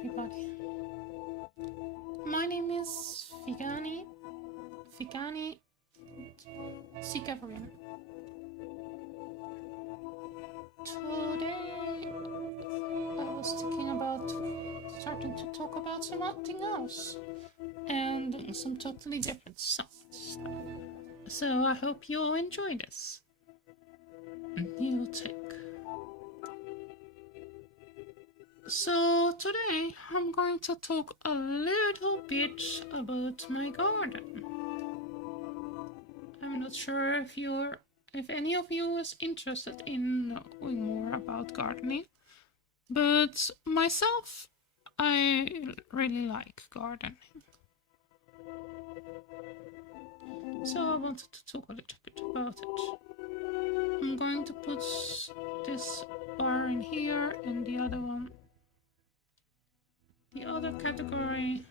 everybody. My name is Figani Sikaverin. Today I was thinking about starting to talk about something else and doing some totally different stuff. So I hope you all enjoy this. New take. So today I'm going to talk a little bit about my garden. I'm not sure if any of you is interested in knowing more about gardening, but myself, I really like gardening. So I wanted to talk a little bit about it. I'm going to put this bar in here and the other one, the other category.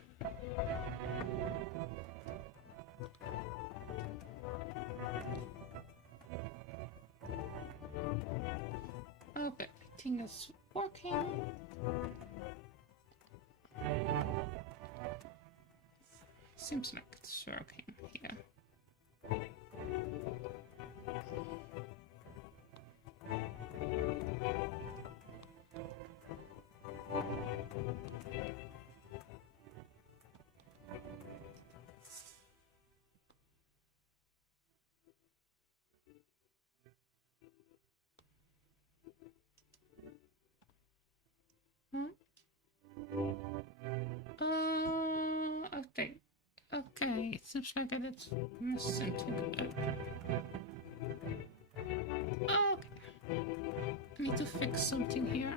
Okay, I think it's working. Seems like it's working here. Okay. Okay, it seems like I did miss something. Okay. I need to fix something here.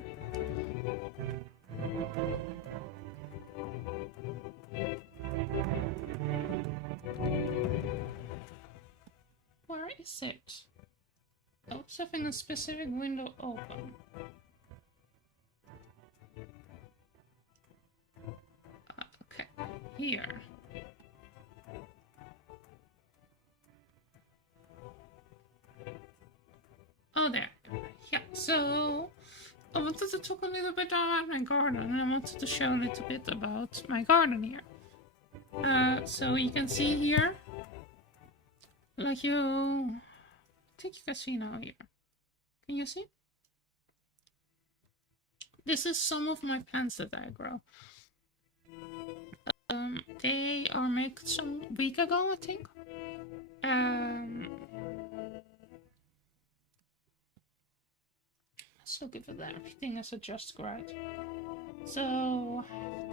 Where is it? Oh, it's having a specific window open. Okay, here. Oh, there. Yeah, so I wanted to talk a little bit about my garden, and I wanted to show a little bit about my garden here. So you can see here, I think you can see now here. Can you see? This is some of my plants that I grow. They are made some week ago, I think. So give it that everything is adjusted right. So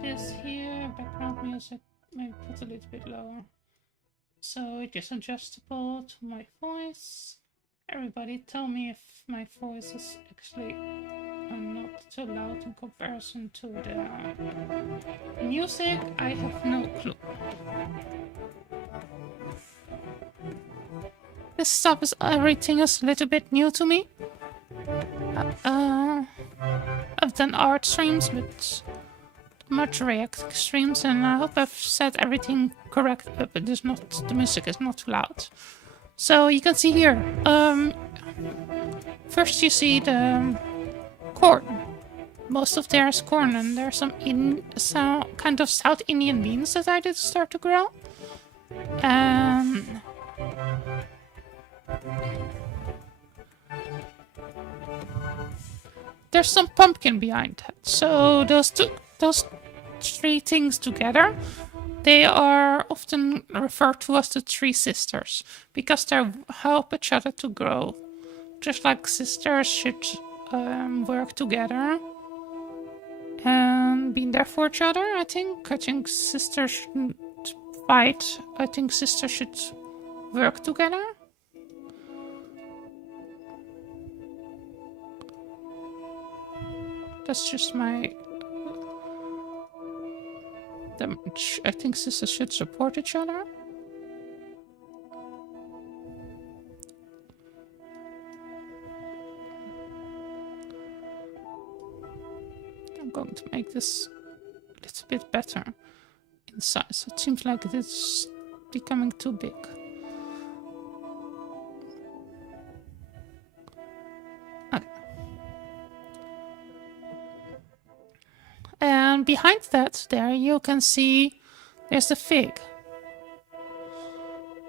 this here, background music, maybe put a little bit lower. So it is adjustable to my voice. Everybody tell me if my voice is actually not too loud in comparison to the music. I have no clue. This stuff is everything is a little bit new to me. I've done art streams, but much react streams, and I hope I've said everything correct, but the music is not too loud. So you can see here, first you see the corn. Most of there is corn, and there's some kind of South Indian beans that I did start to grow. There's some pumpkin behind that. So those three things together, they are often referred to as the three sisters because they help each other to grow. Just like sisters should work together and be there for each other, I think. I think sisters shouldn't fight. I think sisters should work together. That's just my... I think sisters should support each other. I'm going to make this a little bit better in size. It seems like it's becoming too big. Okay. And behind that, there you can see there's the fig.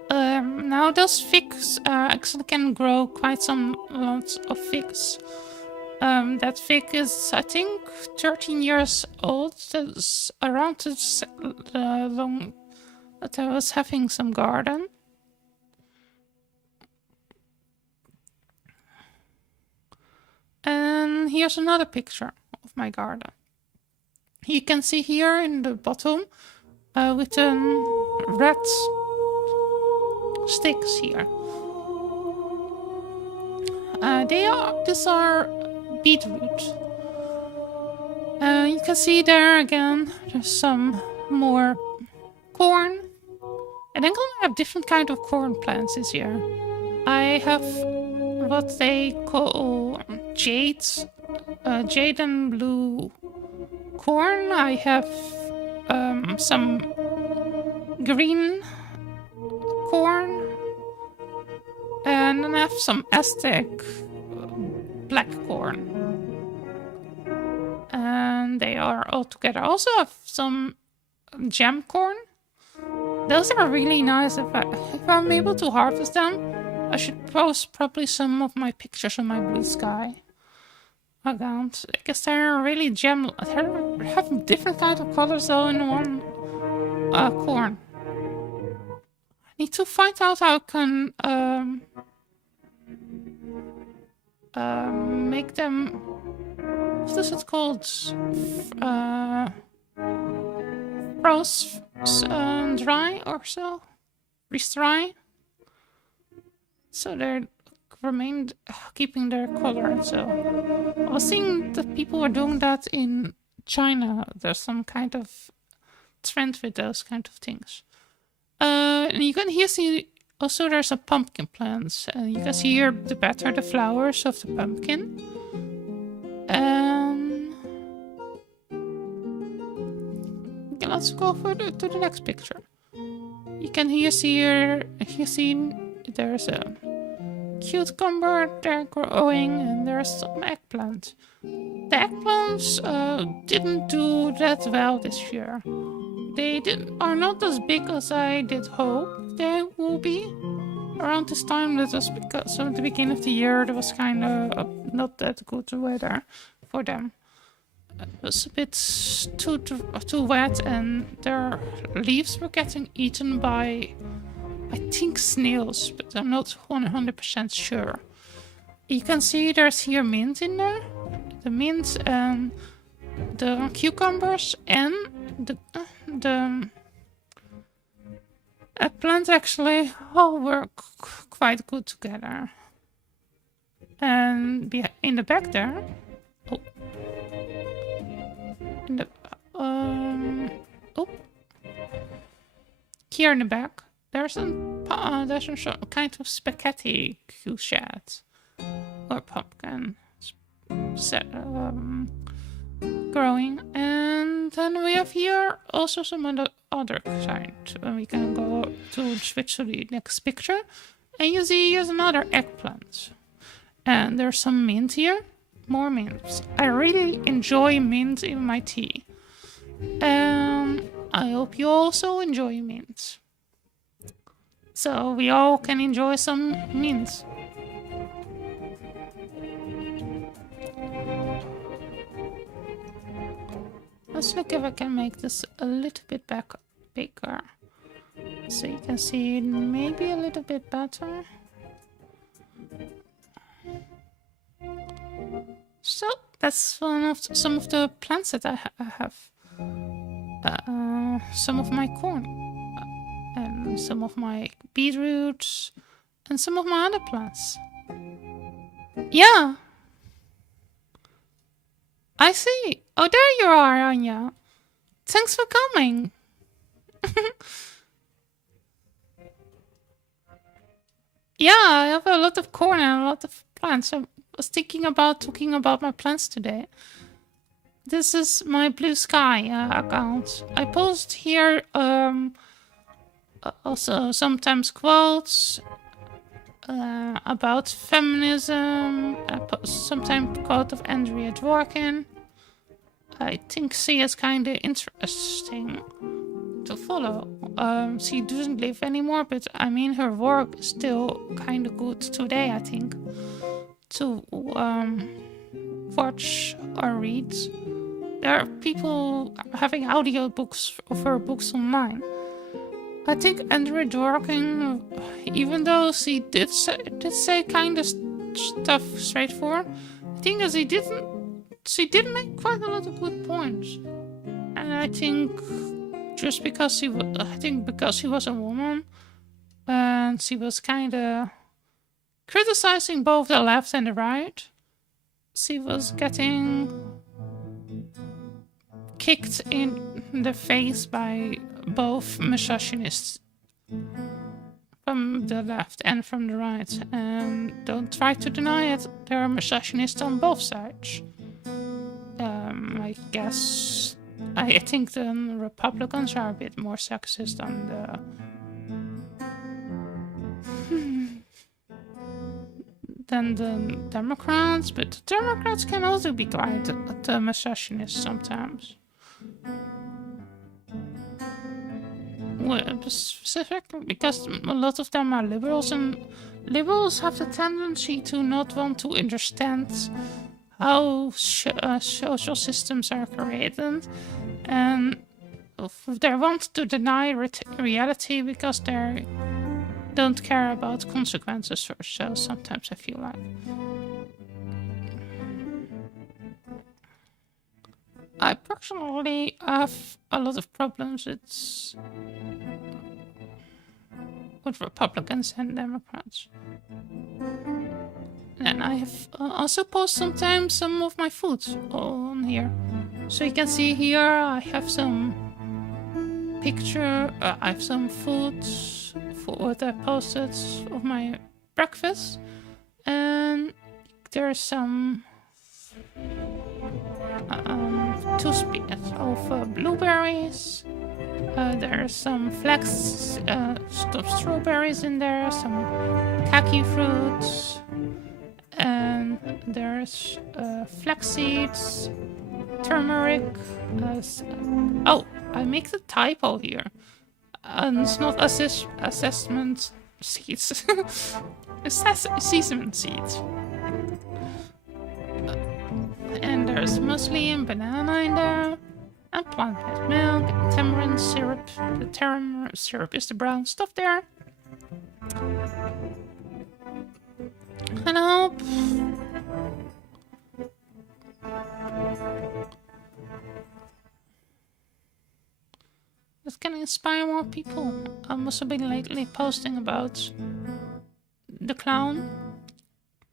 Now those figs actually can grow quite some lots of figs. That fig is, I think, 13 years old. That's around the long that I was having some garden. And here's another picture of my garden. You can see here in the bottom with red sticks here. These are beetroot. You can see there again, there's some more corn. And I'm gonna have different kind of corn plants this year. I have what they call jade and blue corn. I have some green corn, and then I have some Aztec black corn. And they are all together. I also have some jam corn. Those are really nice. If I'm able to harvest them, I should post probably some of my pictures on my blue sky account. I guess they're really they have different kinds of colors though in one corn. I need to find out how I can make them. What is it called? Frost dry or so? Freeze dry? So they're keeping their color. So I was seeing that people were doing that in China. There's some kind of trend with those kind of things. And you can here see also there's a pumpkin plants. And you can see here the better the flowers of the pumpkin. Okay, let's go to the next picture. You can here see there's a cucumber they're growing, and there's some eggplant. The eggplants didn't do that well this year. They are not as big as I did hope they will be. Around this time, that was because at the beginning of the year there was kind of not that good weather for them. It was a bit too wet, and their leaves were getting eaten by, I think, snails, but I'm not 100% sure. You can see there's here mint in there. The mint and the cucumbers and the eggplant actually all work quite good together. And in the back there, here in the back, there's some kind of spaghetti courgette or pumpkin growing, and then we have here also some other kind. And we can go to switch to the next picture, and you see here's another eggplant, and there's some mint here, more mints. I really enjoy mint in my tea, and I hope you also enjoy mint. So we all can enjoy some mint. Let's look if I can make this a little bit bigger. So you can see it maybe a little bit better. So that's some of the plants that I have. Some of my corn. And some of my beetroots. And some of my other plants. Yeah. I see. Oh, there you are, Anya. Thanks for coming. Yeah, I have a lot of corn and a lot of plants. I was thinking about talking about my plants today. This is my Blue Sky account. I post here also sometimes quotes about feminism. I post sometimes quote of Andrea Dworkin. I think she is kind of interesting to follow. She doesn't live anymore, but I mean her work is still kind of good today, I think, to watch or read. There are people having audiobooks of her books online. I think Andrew Dworkin, even though she did say kind of stuff straightforward, I think that she did make quite a lot of good points. And I think just because she was a woman, and she was kind of criticizing both the left and the right, she was getting kicked in the face by both misogynists from the left and from the right. And don't try to deny it, there are misogynists on both sides. I think the Republicans are a bit more sexist than the Democrats, but the Democrats can also be quite misogynist sometimes. Specifically because a lot of them are liberals, and liberals have the tendency to not want to understand how social systems are created, and they want to deny reality because they don't care about consequences for so sometimes I feel like. I personally have a lot of problems with Republicans and Democrats. And I have also post sometimes some of my food on here. So you can see here I have some I have some food for what I posted of my breakfast. And there's some 2 spears of blueberries. There's some stuffed strawberries in there, some kaki fruits, and there's flax seeds, turmeric. I make the typo here. And it's not assessment seeds. It's sesame seeds. And there's muesli and banana in there, and plant-based milk, and tamarind syrup. The tamarind syrup is the brown stuff there. And I hope this can inspire more people. I've also been lately posting about the clown,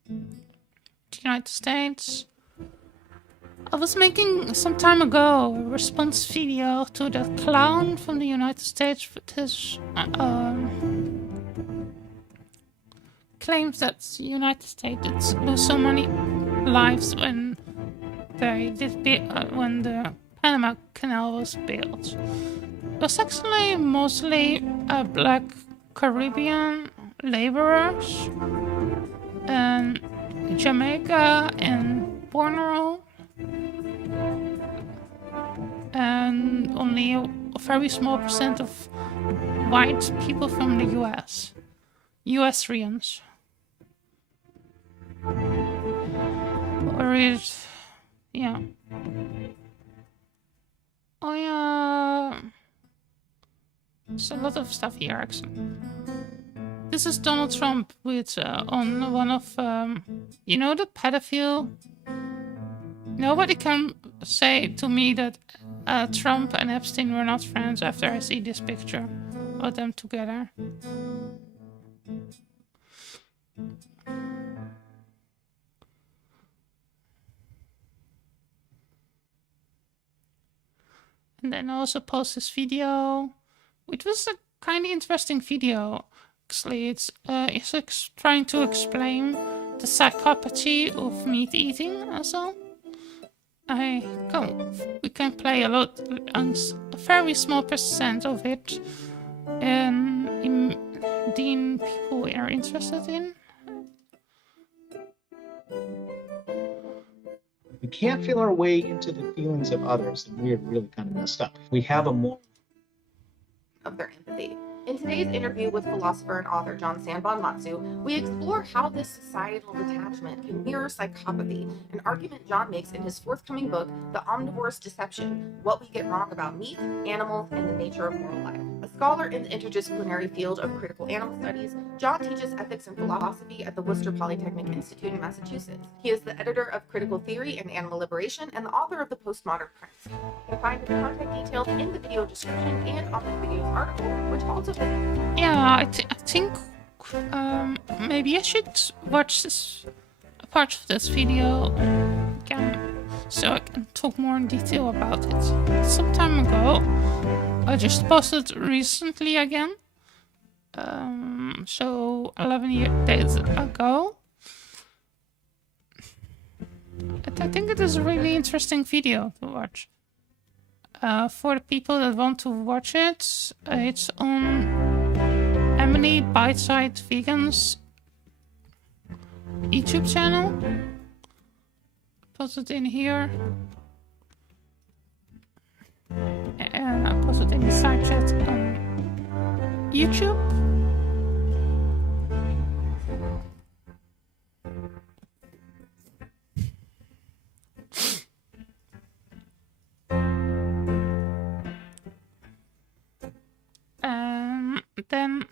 the United States. I was making some time ago a response video to the clown from the United States with his claims that the United States lose so many lives when when the Panama Canal was built. It was actually mostly black Caribbean laborers in Jamaica and Borneo, and only a very small percent of white people from the US. USrians. Or is... yeah. Oh yeah... There's a lot of stuff here actually. This is Donald Trump with on one of you know, the pedophile. Nobody can say to me that Trump and Epstein were not friends after I see this picture of them together. And then I also post this video. It was a kind of interesting video. Actually, it's trying to explain the psychopathy of meat eating also. We can play a very small percent of it, in Dean people are interested in. we can't feel our way into the feelings of others, then we are really kind of messed up. We have a more of their empathy. In today's interview with philosopher and author John Sanbon Matsu, we explore how this societal detachment can mirror psychopathy, an argument John makes in his forthcoming book, The Omnivore's Deception: What We Get Wrong About Meat, Animals, and the Nature of Moral Life. A scholar in the interdisciplinary field of critical animal studies, John teaches ethics and philosophy at the Worcester Polytechnic Institute in Massachusetts. He is the editor of Critical Theory and Animal Liberation and the author of the Postmodern Prince. You can find his contact details in the video description and on the video's article, which also yeah, I think maybe I should watch this part of this video again so I can talk more in detail about it. Some time ago, I just posted recently again, so 11 days ago. I think it is a really interesting video to watch. For the people that want to watch it, it's on Emily Biteside Vegans YouTube channel. Put it in here. And I put it in the side chat on YouTube. Then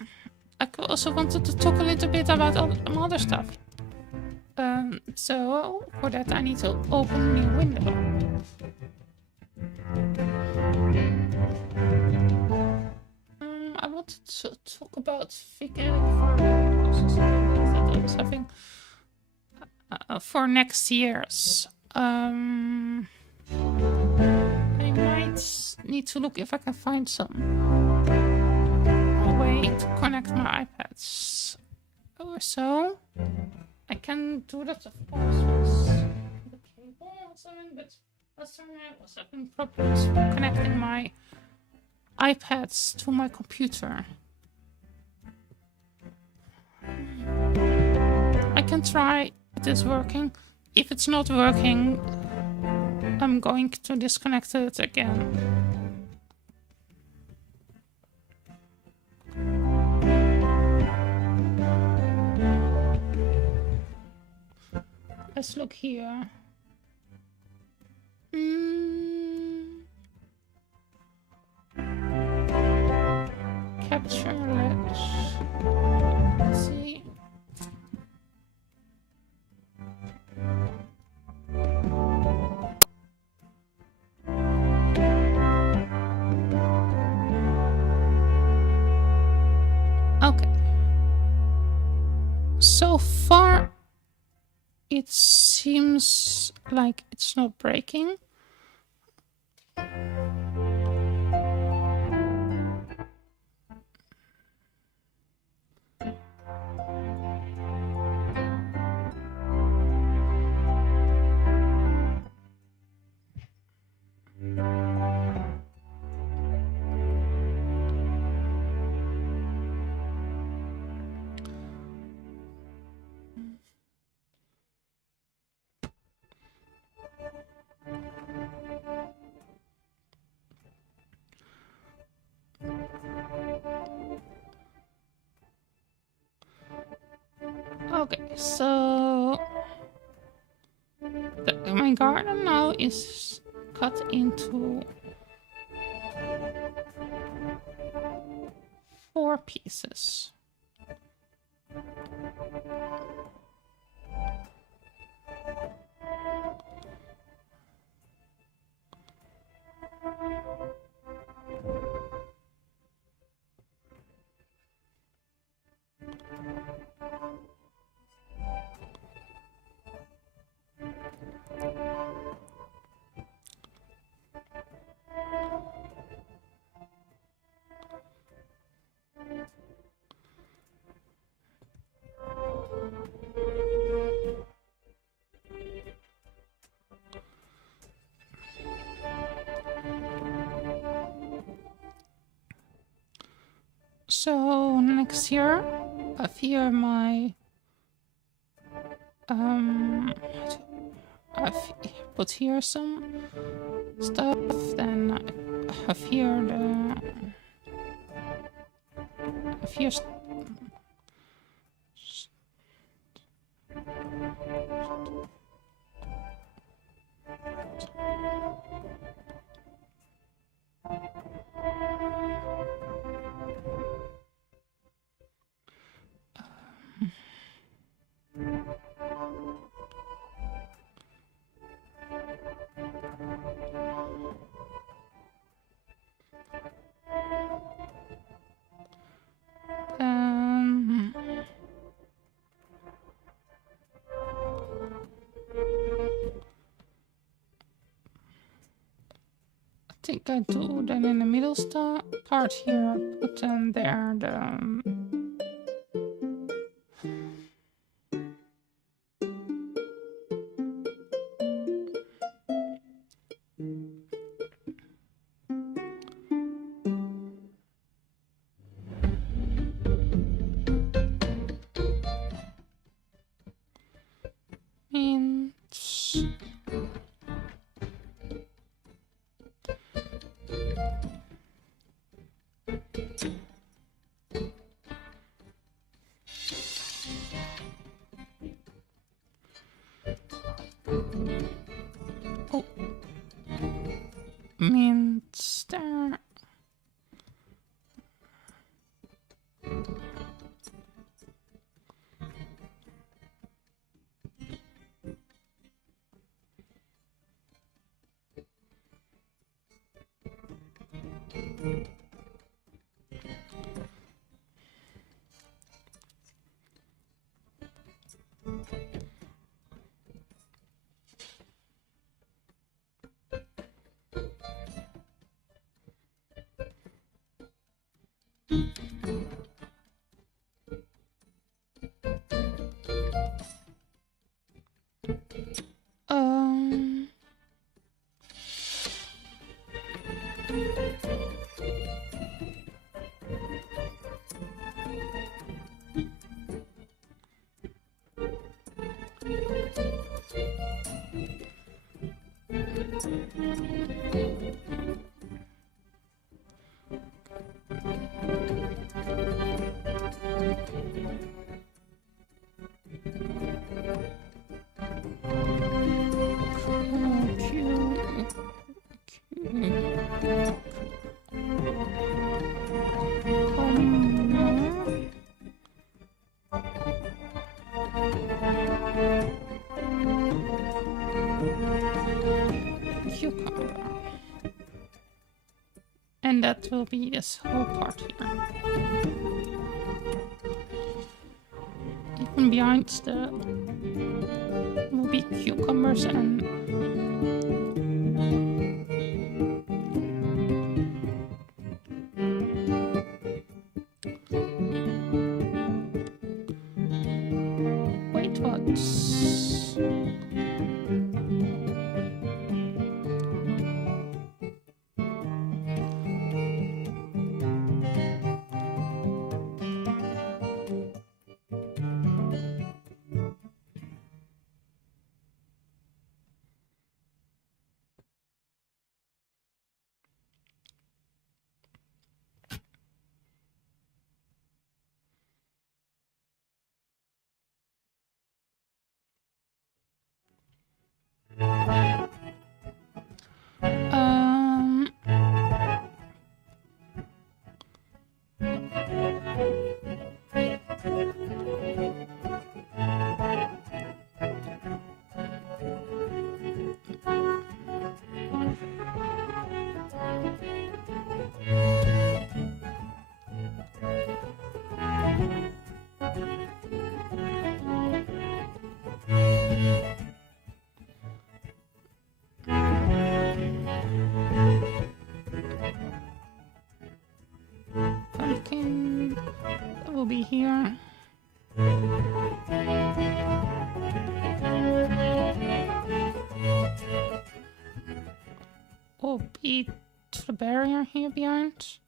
I also wanted to talk a little bit about other stuff. So for that I need to open a new window. I wanted to talk about vegan farming, also something that I was having for next year's. I might need to look if I can find some way to connect my iPads or so. I can do that, of course, with the cable or something, but last time I was having problems connecting my iPads to my computer. I can try it is working. If it's not working, I'm going to disconnect it again. Let's look here. Capture, let's see. Okay. So far, it seems like it's not breaking. Okay, so my garden now is cut into 4 pieces. So next year, I fear my put here some stuff. Then I have here I think I do then in the middle part here. I put them there mints. Oh, mints there. Um, cucumber. And that will be this whole part here. Even behind the will be cucumbers and wait, what's pumpkin? That will be here. Oh, beat the barrier here behind.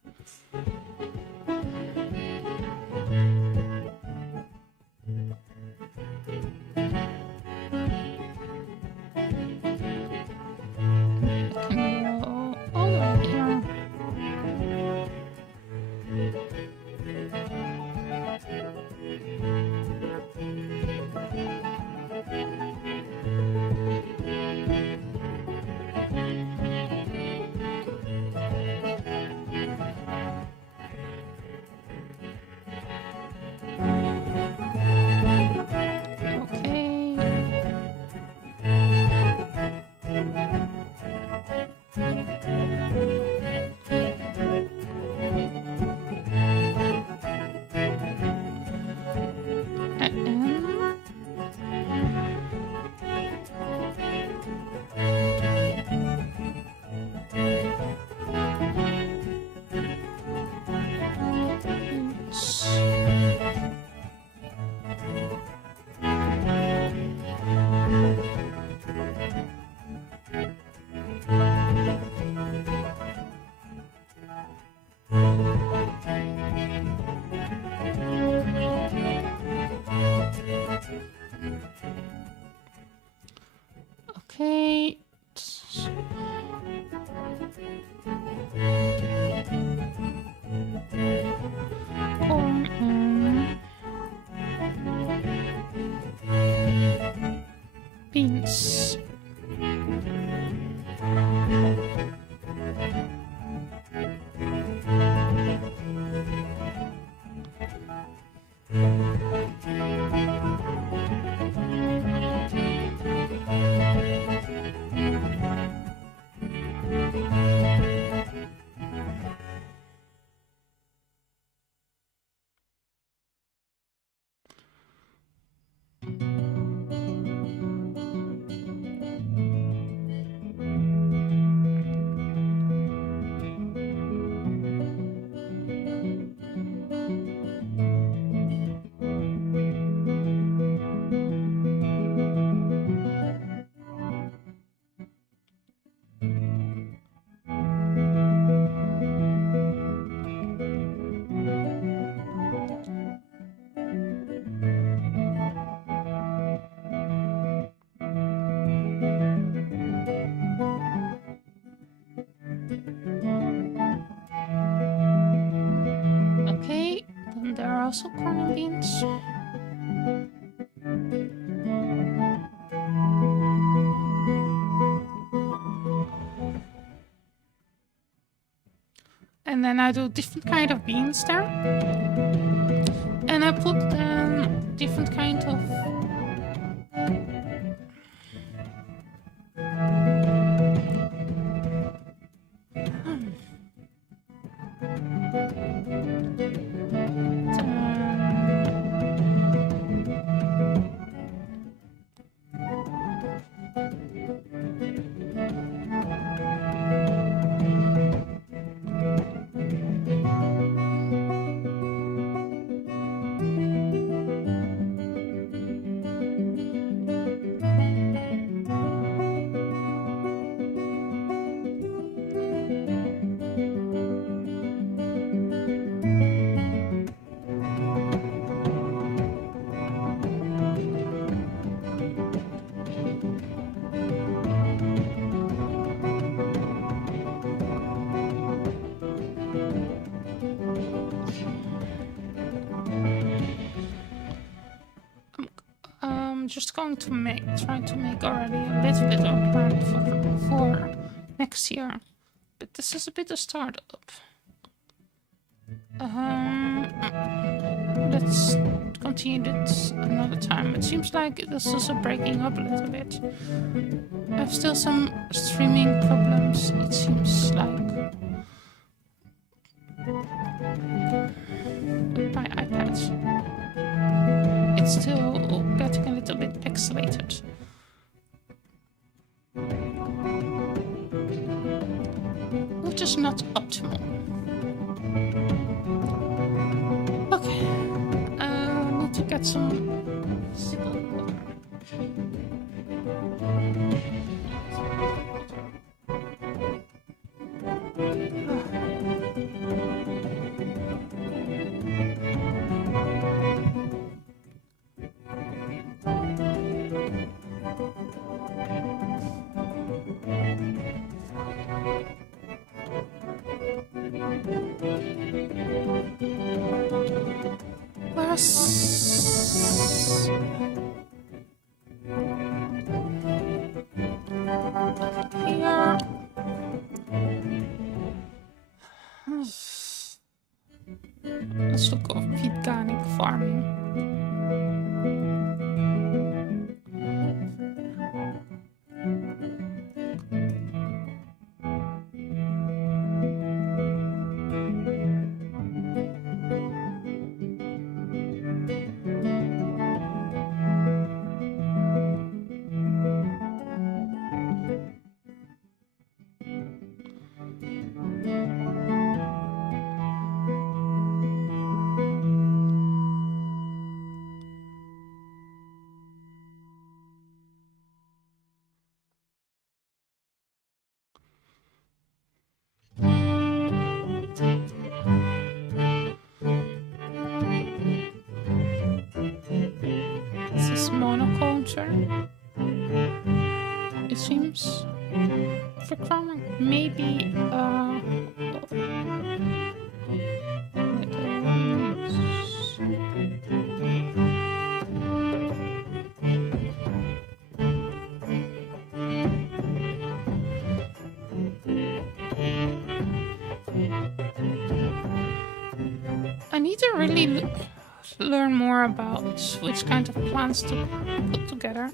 Okay. Beans. Okay, then there are also corn and beans. And then I do different kind of beans there. And I put different kind of just going to try to make already a little bit of plan for next year. But this is a bit of startup. Let's continue this another time. It seems like this is breaking up a little bit. I have still some streaming problems, it seems like. With my iPad. It's still getting a little bit pixelated. Which is not optimal. Okay. I need to get some simple water. Here. Let's look at organic farming. This is monoculture. seems for growing. Maybe I need to really learn more about which kind of plants to put together.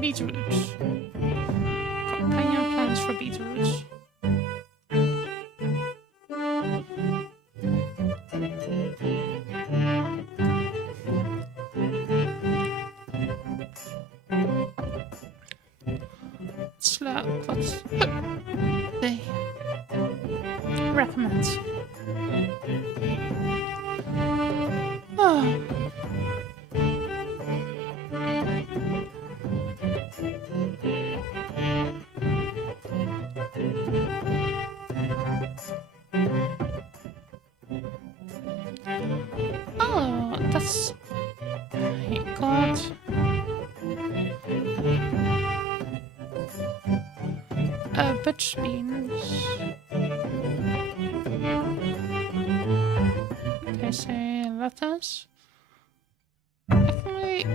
Beetroots. Companion plants for beetroots. Slow, what they recommend. Oh. Oh, that's... My God. Butch beans. They say lettuce. Definitely.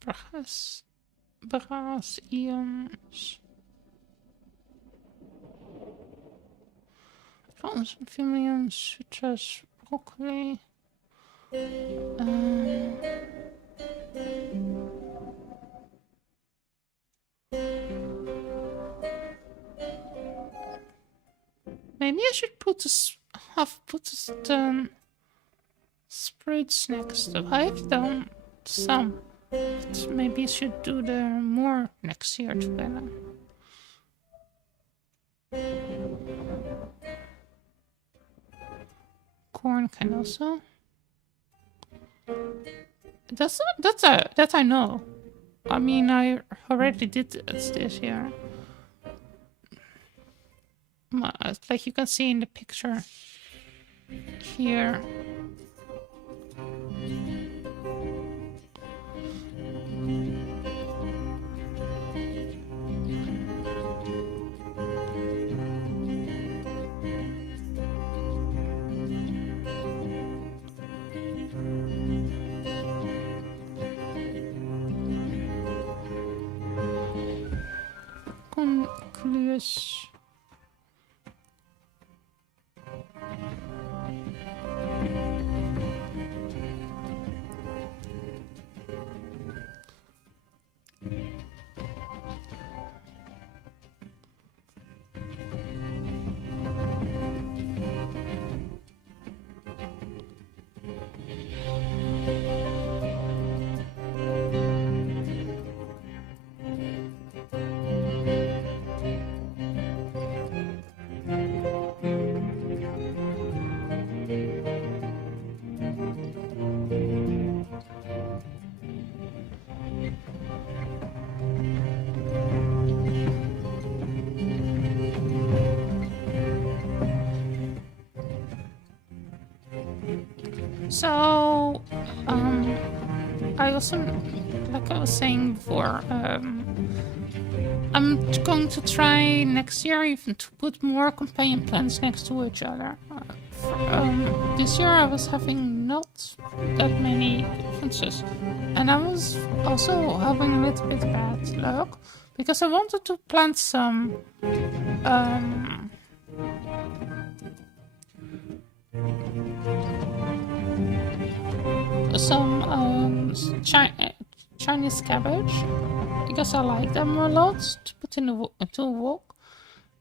Brassians. Plants and amphibians such as broccoli. Maybe I should put the spruce next to. I've done some. But maybe I should do the more next year together. Corn can also. That I know. I mean, I already did this year. Like you can see in the picture here. Concluous. So, I also, like I was saying before, I'm going to try next year even to put more companion plants next to each other. This year I was having not that many differences, and I was also having a little bit bad luck because I wanted to plant some Chinese cabbage because I like them a lot to put into a wok,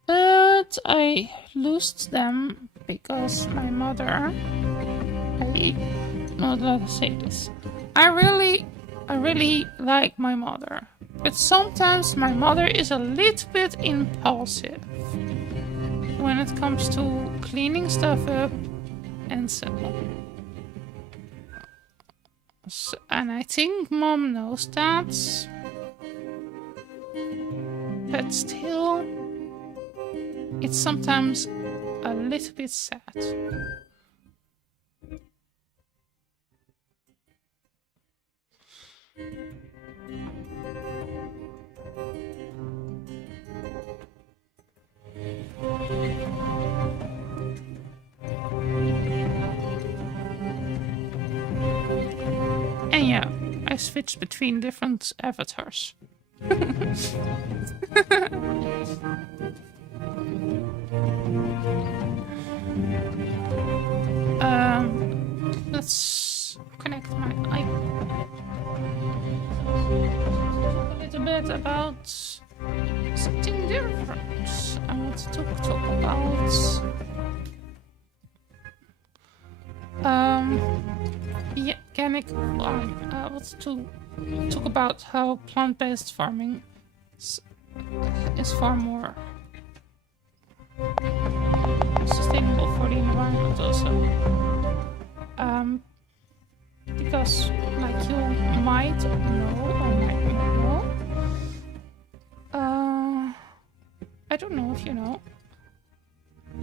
but I lost them because my mother I not allowed to say this. I really like my mother, but sometimes my mother is a little bit impulsive when it comes to cleaning stuff up and so on. And I think Mom knows that, but still, it's sometimes a little bit sad. And yeah, I switched between different avatars. Let's connect my iPad. A little bit about something different. I want to talk about organic farm. I want to talk about how plant-based farming is far more sustainable for the environment also. Because like you might know or might not know, I don't know if you know.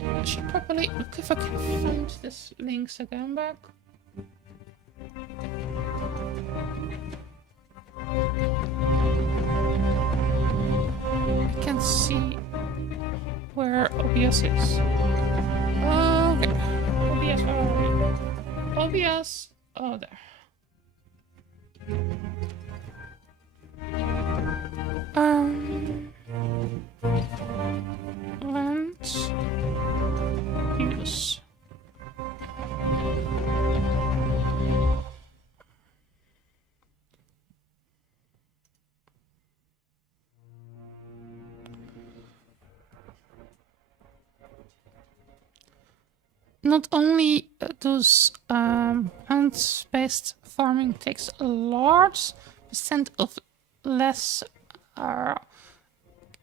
I should probably look if I can find this links again back. I can see where OBS is. Okay. OBS, where are we? OBS, oh there. And use. Not only does plant-based farming takes a large percent of less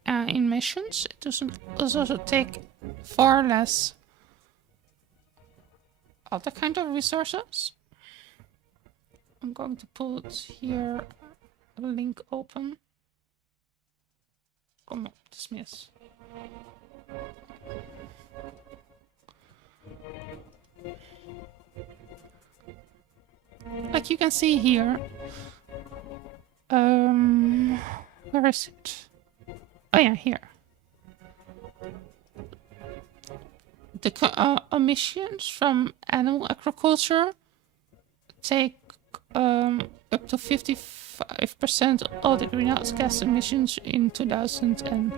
emissions, it does also take far less other kind of resources. I'm going to put here a link open. Come on, dismiss. Like you can see here, where is it? Oh yeah, here. The emissions from animal agriculture take up to 55% of the greenhouse gas emissions in 2016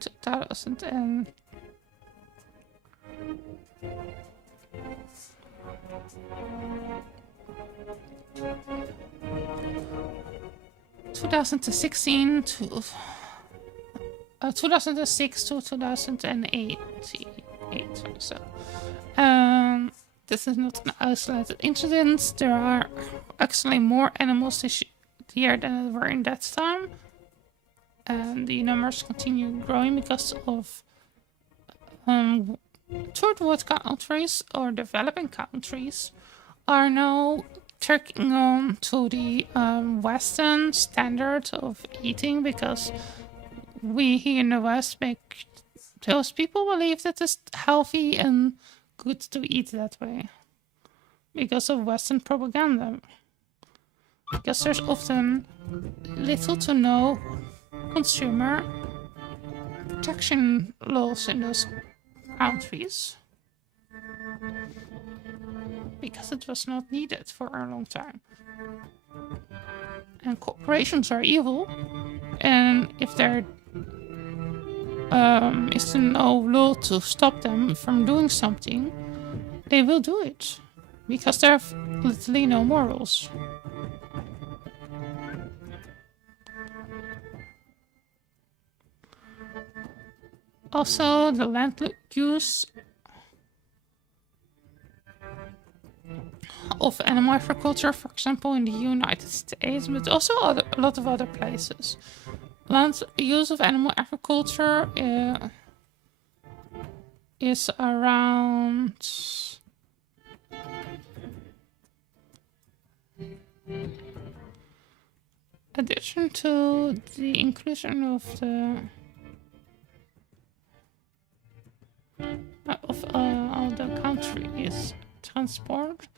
2000 2016 to 2006 to 2008. So, this is not an isolated incident. There are actually more animals this year than there were in that time, and the numbers continue growing because of third world countries or developing countries are now taking on to the Western standard of eating, because we here in the West make those people believe that it's healthy and good to eat that way because of Western propaganda. Because there's often little to no consumer protection laws in those countries, because it was not needed for a long time. And corporations are evil, and if there is no law to stop them from doing something, they will do it, because there have literally no morals. Also, the land use of animal agriculture, for example, in the United States, but also a lot of other places. Land use of animal agriculture is around addition to the inclusion of all the country is transport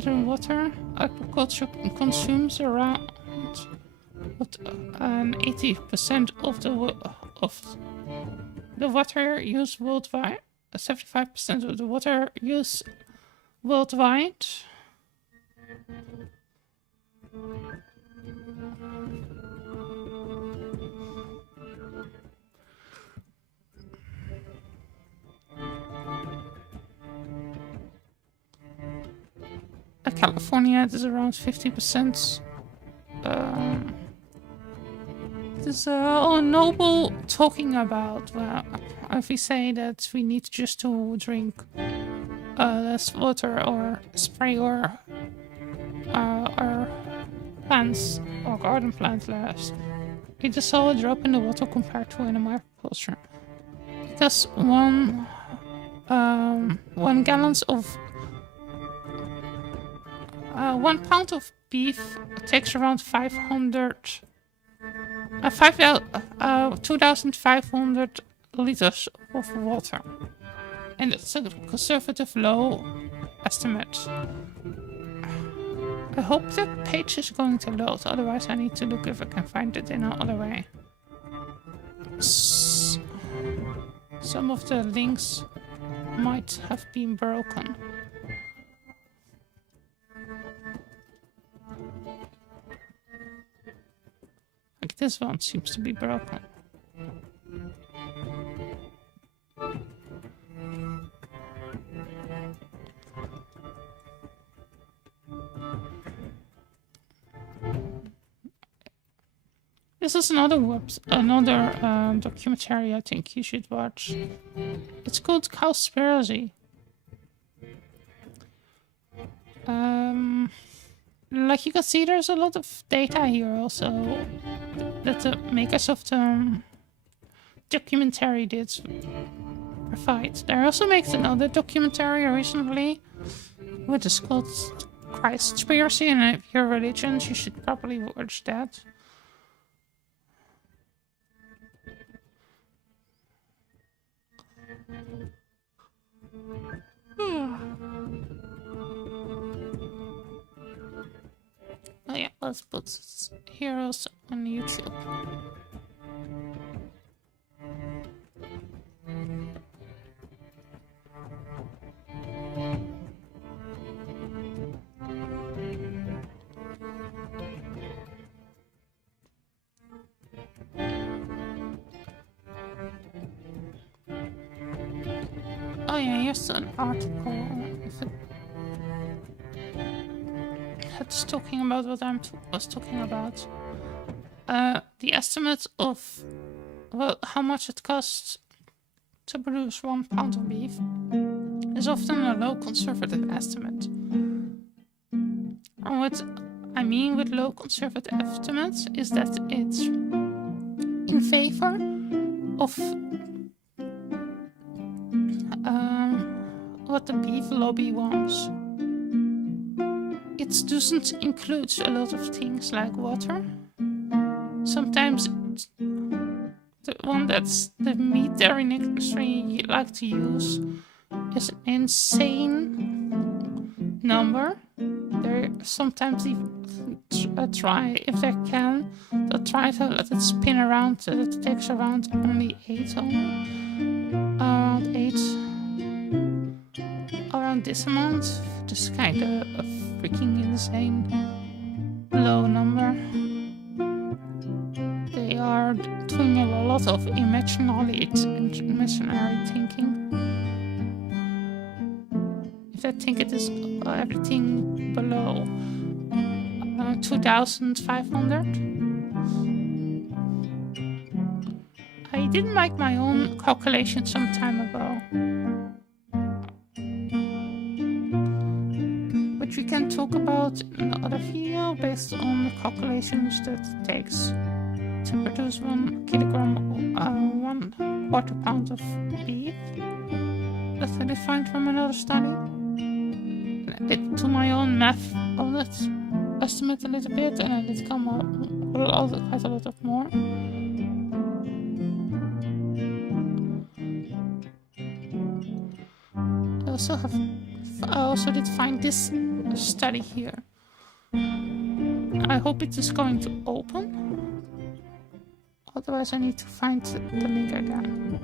through water. Agriculture consumes around 80% of the water use worldwide. 75% of the water use worldwide. California, it is around 50%. It is all noble talking about, well, if we say that we need just to drink less water or spray our plants or garden plants less, it is all a drop in the water compared to animal agriculture. Because one gallons of 1 pound of beef takes around 2,500 liters of water. And it's a conservative low estimate. I hope that page is going to load, otherwise I need to look if I can find it in another way. Some of the links might have been broken. Like this one seems to be broken. This is another documentary I think you should watch. It's called Cowspiracy. Like you can see, there's a lot of data here also that the makers of the documentary did provide. They also made another documentary recently, which is called Christspiracy, and if you're religious, you should probably watch that. Oh yeah, let's put heroes on YouTube. Oh yeah, here's an article. It's talking about what I was talking about. The estimate of how much it costs to produce 1 pound of beef is often a low conservative estimate. And what I mean with low conservative estimates is that it's in favor of what the beef lobby wants. It doesn't include a lot of things like water. Sometimes the one that's the meat dairy industry like to use is an insane number. They sometimes even try, if they can, they'll try to let it spin around. It takes around only 8 around this amount. Just kind of a freaking insane low number. They are doing a lot of imaginary thinking. If they think it is everything below 2,500, I I did make my own calculation some time ago. Which we can talk about in the other video based on the calculations that it takes to produce 1 kilogram, 1/4 pound of beef. That I did find from another study. And I did to my own math on it, estimate a little bit, and I did come up with quite a lot of more. I also did find this study here. I hope it is going to open. Otherwise I need to find the link again.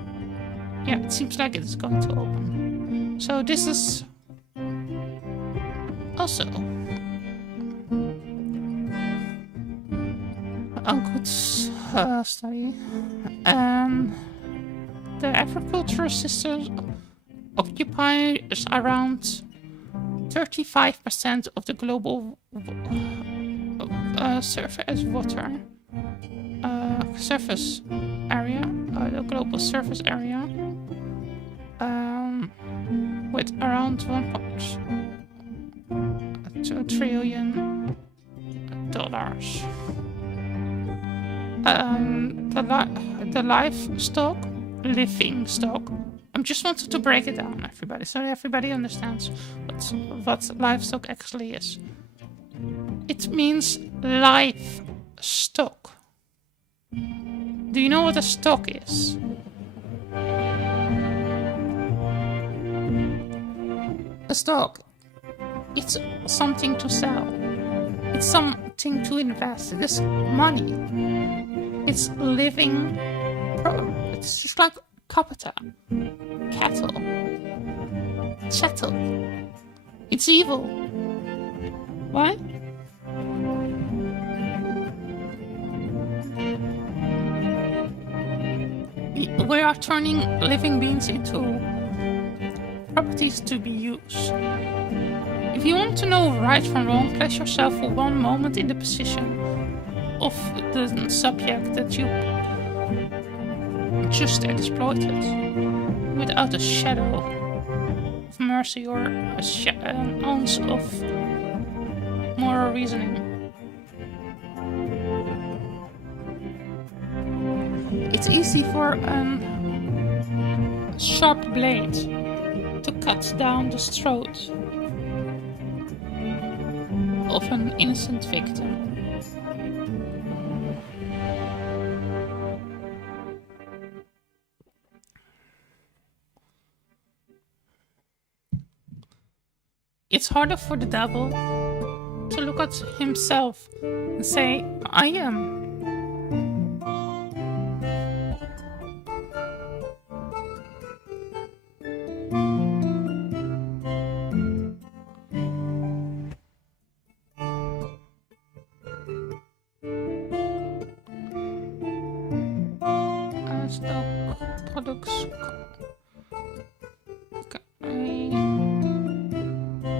Yeah, it seems like it is going to open. So this is also a good study. The agricultural system occupies around 35% of the global surface area, the global surface area, with around $1.2 trillion. The livestock, living stock. I just wanted to break it down, everybody, so everybody understands what livestock actually is. It means livestock. Do you know what a stock is? A stock. It's something to sell. It's something to invest. It's money. It's living. It's just like capital. Cattle. Chattel. It's evil. Why? We are turning living beings into properties to be used. If you want to know right from wrong, place yourself for one moment in the position of the subject that you just exploited, without a shadow of mercy or an ounce of moral reasoning. It's easy for a sharp blade to cut down the throat of an innocent victim. It's harder for the devil to look at himself and say, I am. Stock products.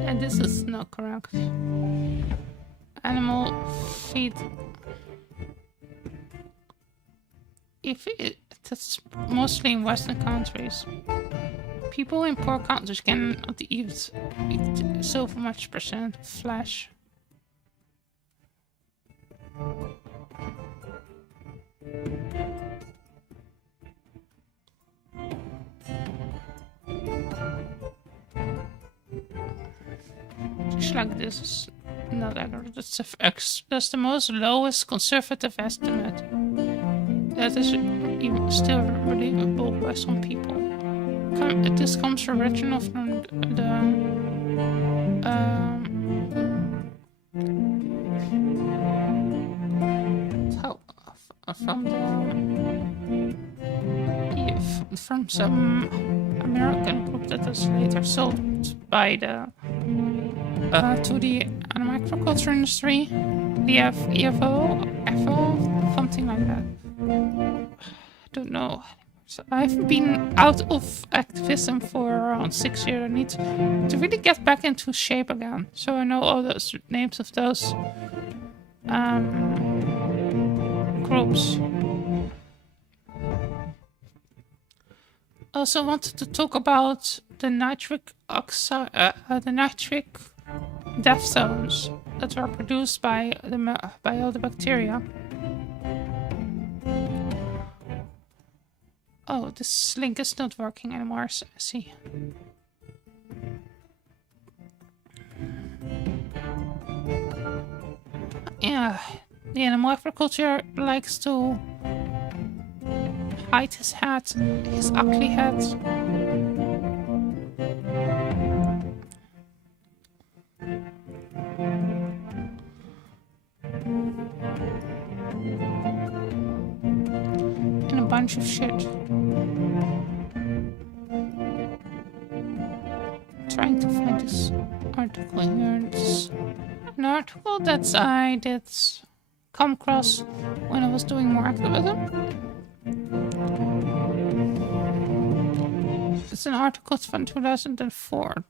And this is not correct. Animal feed. That's mostly in Western countries. People in poor countries cannot eat so much percent of flesh. Just like this is not accurate. That's the most lowest conservative estimate. That is even still believable by some people. This comes original from from some American group that was later sold by the to the animal agriculture industry, the FO, something like that. I don't know. So I've been out of activism for around 6 years. I need to really get back into shape again, so I know all those names of those groups. also wanted to talk about the nitric oxide, the nitric death zones that are produced by all the bacteria. Oh, this link is not working anymore. So I see. Yeah, the animal agriculture likes to hide his head, his ugly head. And a bunch of shit. Trying to find this article here. It's an article that I did come across when I was doing more activism. It's an article from 2004.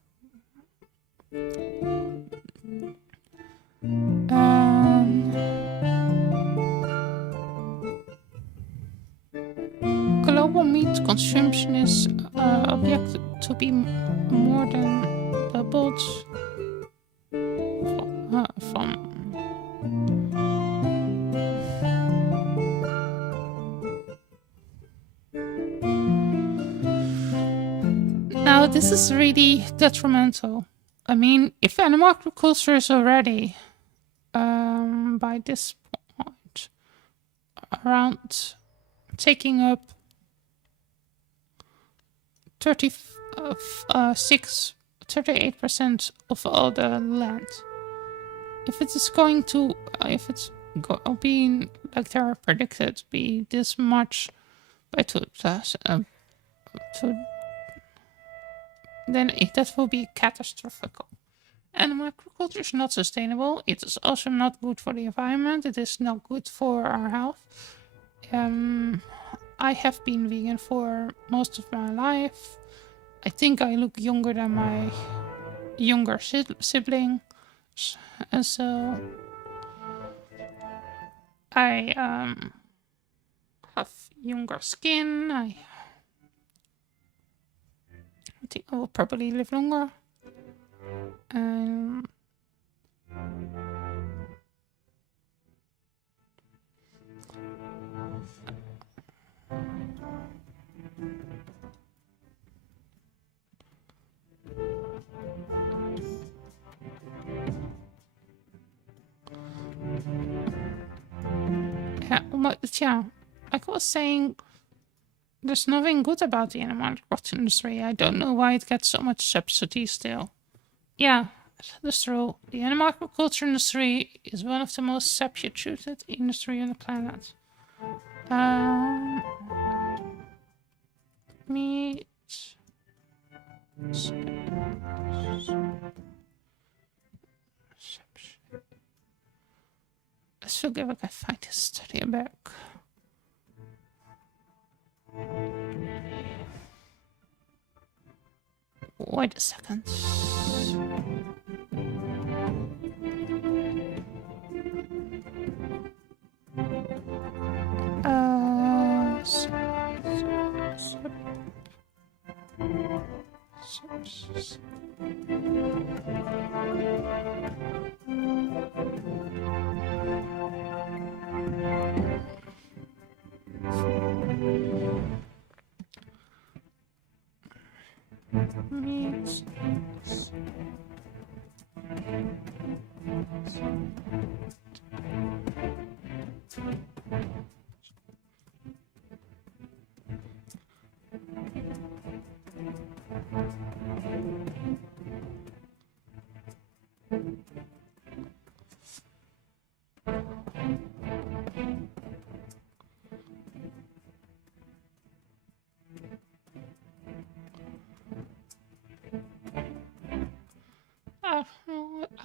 Global meat consumption is objected to be more than doubled from Now this is really detrimental. I mean, if animal agriculture is already by this point around taking up 38% of all the land. If it is going to, being like they are predicted to be this much by 2000, then that will be catastrophic. Animal agriculture is not sustainable. It is also not good for the environment. It is not good for our health. I have been vegan for most of my life. I think I look younger than my younger sibling. And so I have younger skin. I think I will probably live longer. Yeah, like I was saying, there's nothing good about the animal agriculture industry. I don't know why it gets so much subsidy still. Yeah, that's true. The animal agriculture industry is one of the most substituted industry on the planet. Meat. Let's see if I can find this study back. Wait a second.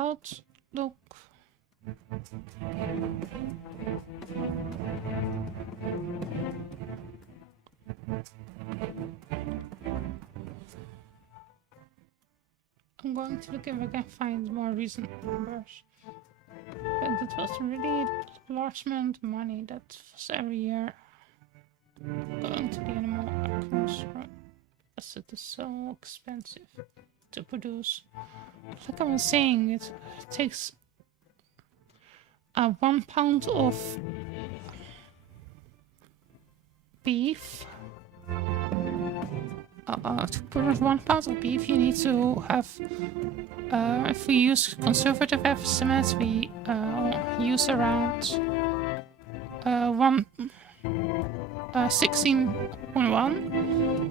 Outlook. I'm going to look if I can find more recent numbers. But that was a really large amount of money that was every year going to the animal agriculture because it is so expensive to produce. Like I was saying, it takes 1 pound of beef. To produce 1 pound of beef, you need to have. If we use conservative estimates, we use around 16.1.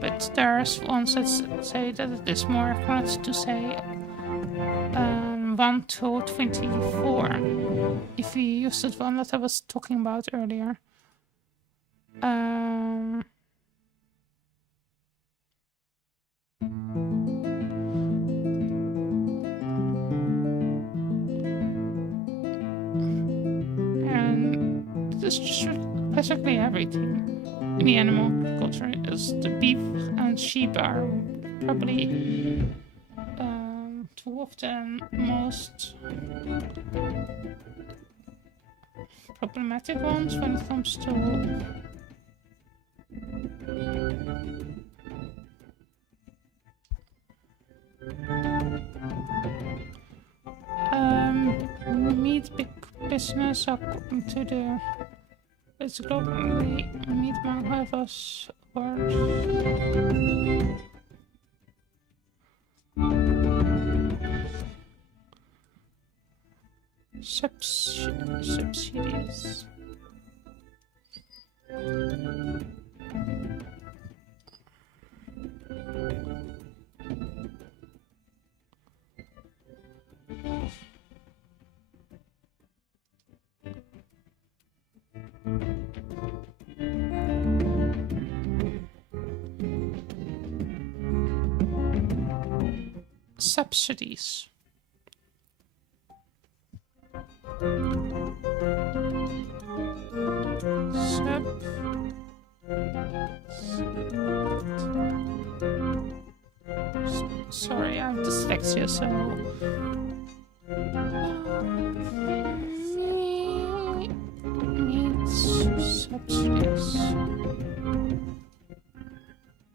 But there's ones that say that it is more correct to say 1 to 24. If we use that one that I was talking about earlier. And this is just basically everything in the animal culture. Is the beef and sheep are probably two of the most problematic ones when it comes to meat big business according to the it's globally meat manufacturers world. Subsidies. Subsidies. Sorry, I have dyslexia, so meat subsidies.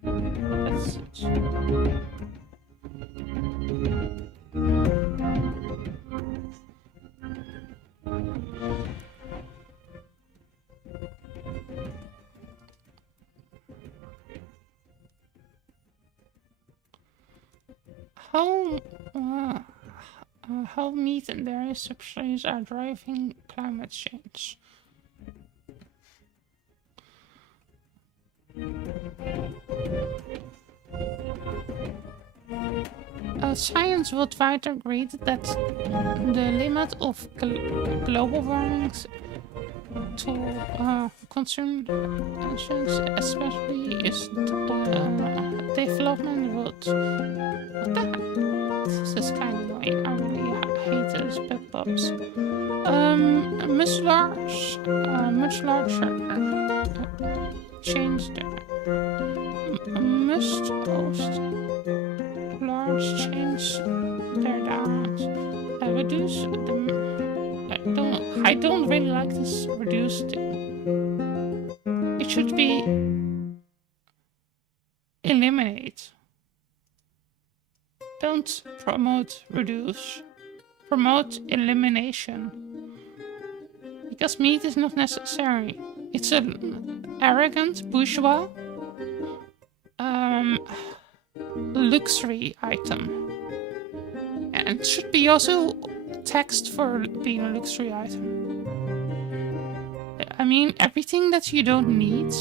That's it. How meat and dairy subsidies are driving climate change. Science worldwide agreed that the limit of global warming to consumptions, especially is the development route. What the heck? This is kind of annoying. I really hate those pep ups. Much larger change there. Most large change their diet. Reduce the. I don't really like this reduced. It should be eliminate. Don't promote reduce. Promote elimination. Because meat is not necessary. It's an arrogant bourgeois luxury item. And it should be also taxed for being a luxury item. I mean, everything that you don't need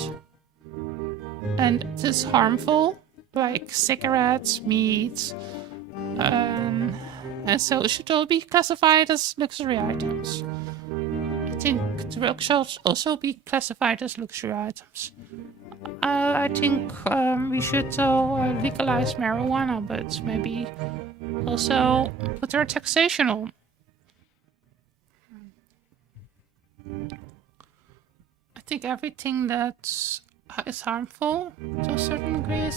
and it is harmful, like cigarettes, meat, and so it should all be classified as luxury items. I think drugs should also be classified as luxury items. I think we should legalize marijuana, but maybe also put their taxation on. I think everything that is harmful to a certain degree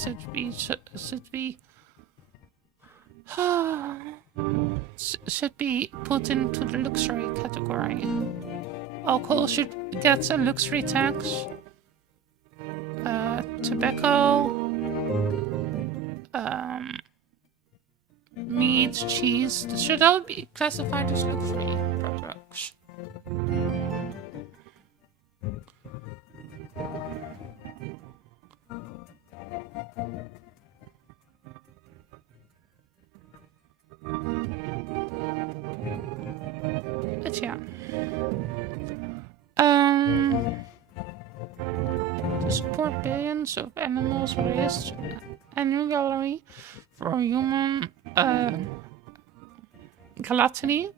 should be put into the luxury category. Alcohol should get a luxury tax. Tobacco cheese. Should all be classified as luxury products. But yeah. To support billions of animals raised annually for human gluttony.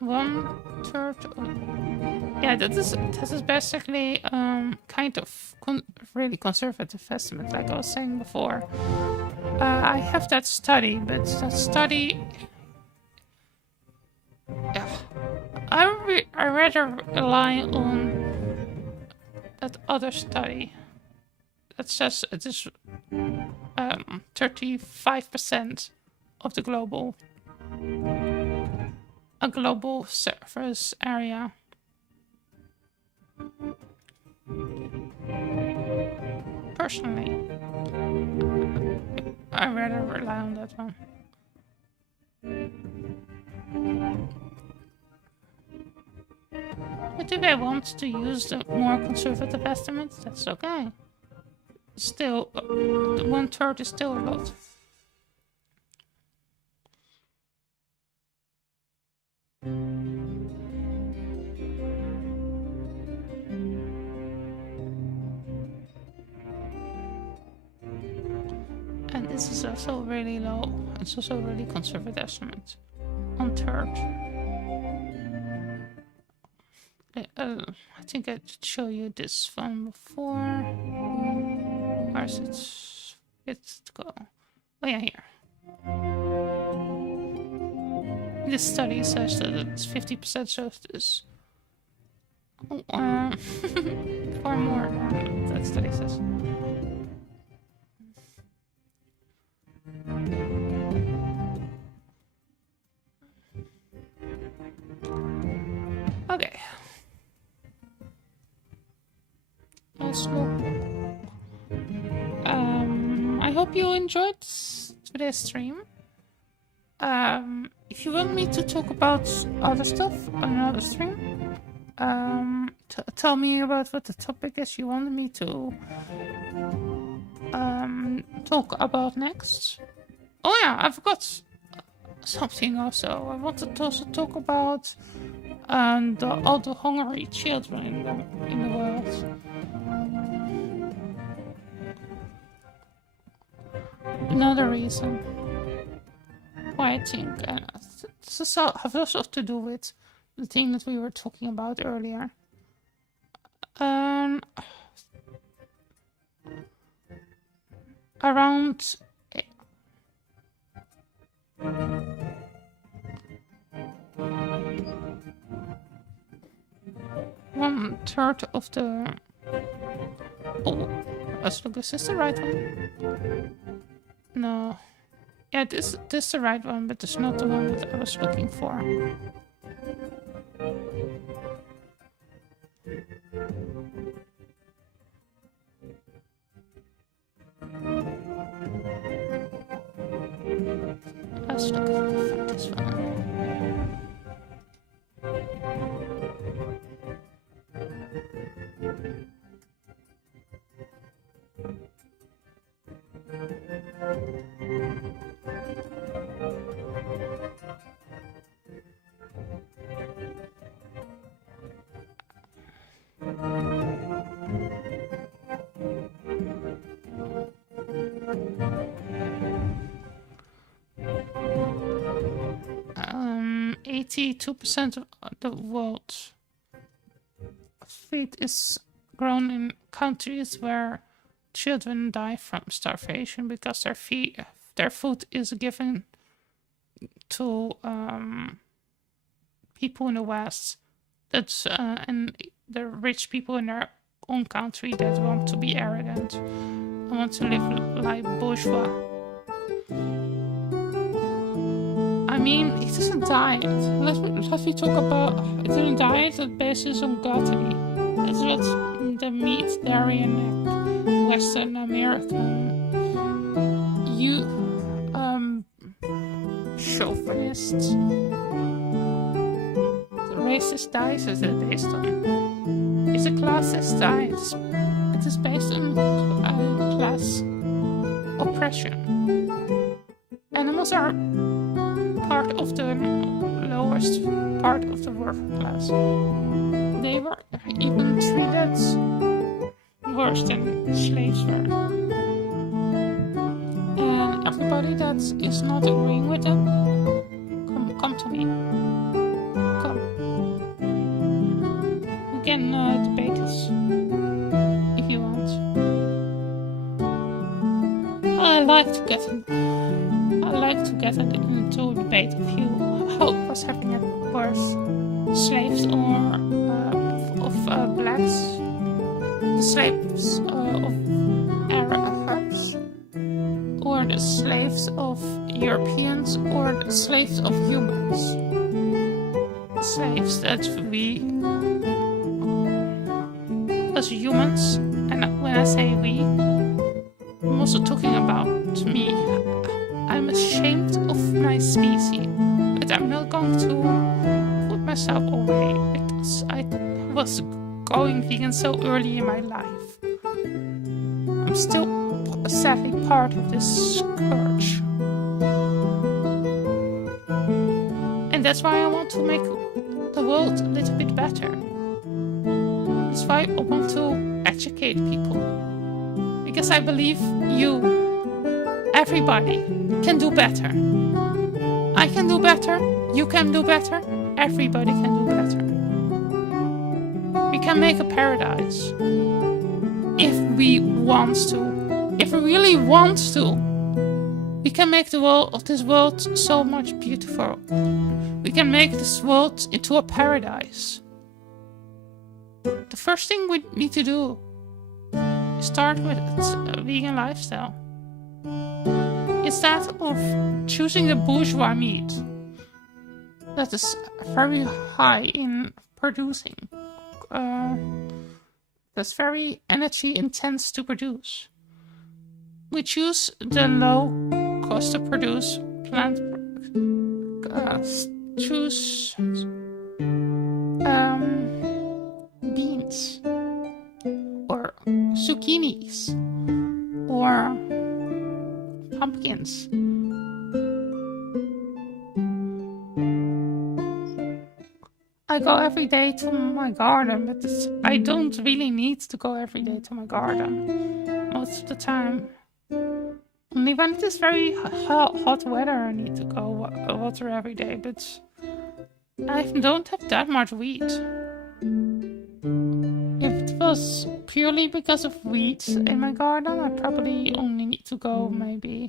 1/3 of... Yeah, this is basically kind of really conservative estimate, like I was saying before. I have that study, but that study... Yeah, I rather rely on that other study that says it is 35% of the global surface area. Personally, I rather rely on that one. But if I want to use the more conservative estimates, that's okay. Still, 1/3 is still a lot. And this is also really low. It's also a really conservative estimate. 1/3. I think I should show you this one before. Where is it? Let's go. Oh yeah, here. This study says that it's 50% shows this. Far more than that study says. Okay. Let's look. I hope you enjoyed today's stream. If you want me to talk about other stuff on another stream, tell me about what the topic is you want me to talk about next. Oh yeah, I forgot something also. I wanted to also talk about all the hungry children in the world. Another reason why I think this has also to do with the thing that we were talking about earlier. Around 1/3 of the... Oh, let's look, is this the right one? No. Yeah, this is the right one, but it's not the one that I was looking for. Let's look for this one. Um, 82% of the world's feed is grown in countries where children die from starvation because their food is given to people in the West. That's and the rich people in their own country that want to be arrogant and want to live like bourgeois. I mean, it is a diet. Let me talk about it. It's a diet that bases on gluttony. That's what the meat, dairy, and Western American chauvinist, the racist diet is it based on. It's a classist diet. It is based on class oppression. Animals are part of the lowest part of the working class. They were even treated worse than slaves were. And everybody that is not agreeing with them, come to me. Come. We can debate this if you want. I like to get into a debate with you. How was having it worse, slaves or of blacks, the slaves of Arabs, or the slaves of Europeans, or the slaves of humans? The slaves that we, as humans, and when I say we, I'm also talking about me. I'm ashamed of my species, but I'm not going to put myself away because I was going vegan so early in my life. I'm still sadly part of this scourge. And that's why I want to make the world a little bit better. That's why I want to educate people. Because I believe everybody can do better. I can do better, you can do better, everybody can do better. We can make a paradise. If we want to. If we really want to. We can make this world so much beautiful. We can make this world into a paradise. The first thing we need to do is start with a vegan lifestyle. Instead of choosing the bourgeois meat that is very high in producing, that's very energy intense to produce, we choose the low cost to produce plant choose beans or zucchinis or pumpkins. I go every day to my garden, but I don't really need to go every day to my garden most of the time. Only when it is very hot weather I need to go water every day, but I don't have that much wheat. If it was purely because of weeds in my garden, I probably only need to go maybe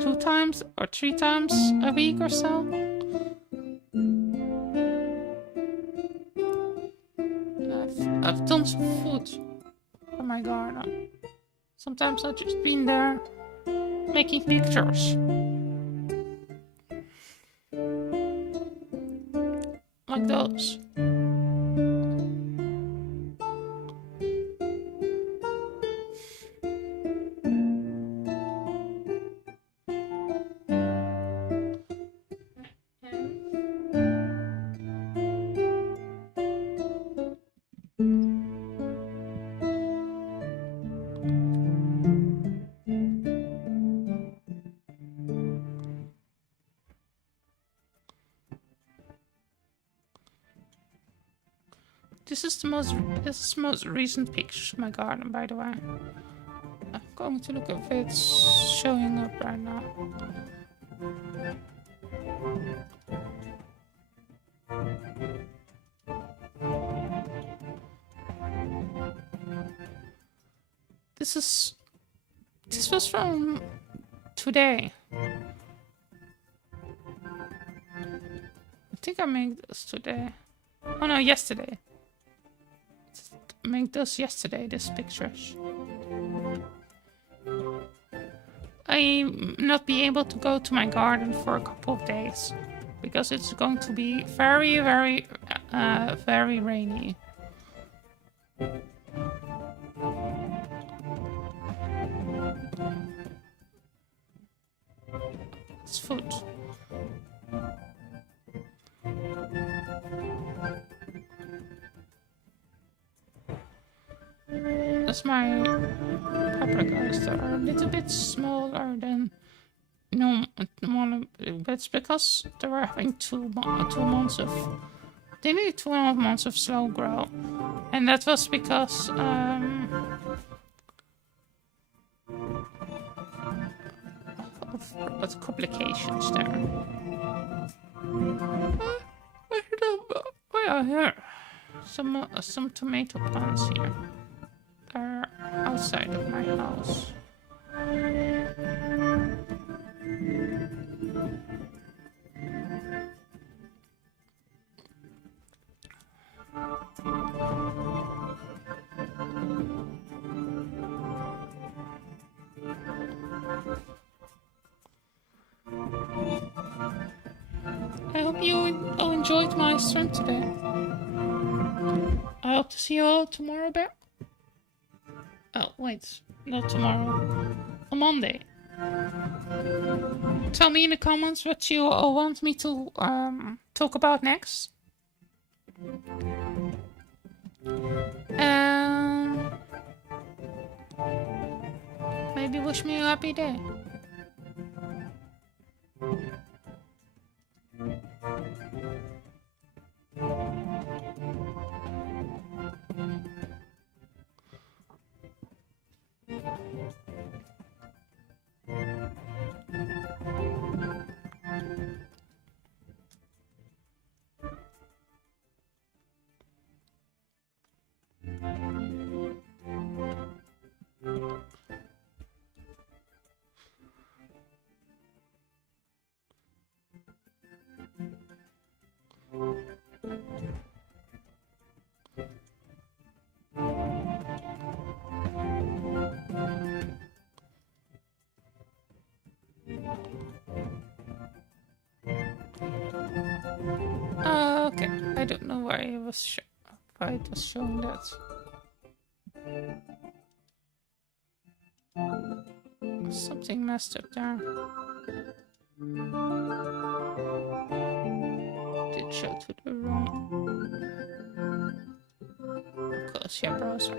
2 times or 3 times a week or so. I've done some food for my garden. Sometimes I've just been there making pictures. Like those. This is the most recent picture of my garden, by the way. I'm going to look if it's showing up right now. This was from today. I think I made this today. Oh no, yesterday. I made this yesterday, these pictures. I not be able to go to my garden for a couple of days because it's going to be very, very, very rainy. It's food. That's my paprikas. That are a little bit smaller than normal. That's because they were having 2 months of. They need 2.5 months of slow grow, and that was because of complications there. We are here. Some tomato plants here. They're outside of my house. I hope you all enjoyed my stream today. I hope to see you all tomorrow, Bear. Oh, wait. Not tomorrow. On Monday. Tell me in the comments what you all want me to talk about next. Maybe wish me a happy day. Okay, I don't know why it was showing that. Something messed up there. Did show to the wrong. Of course, yeah, browser.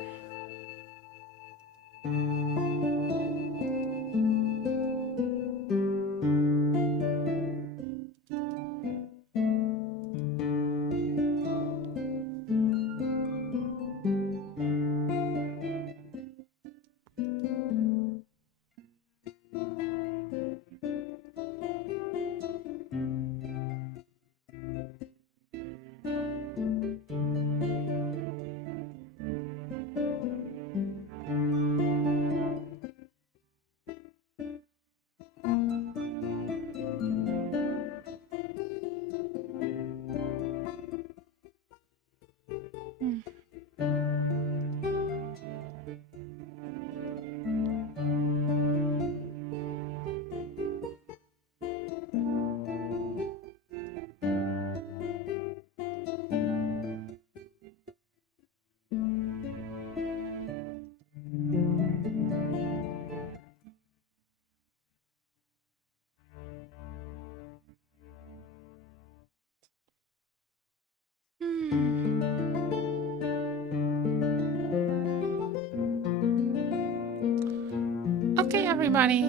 Okay, everybody.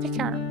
Take care.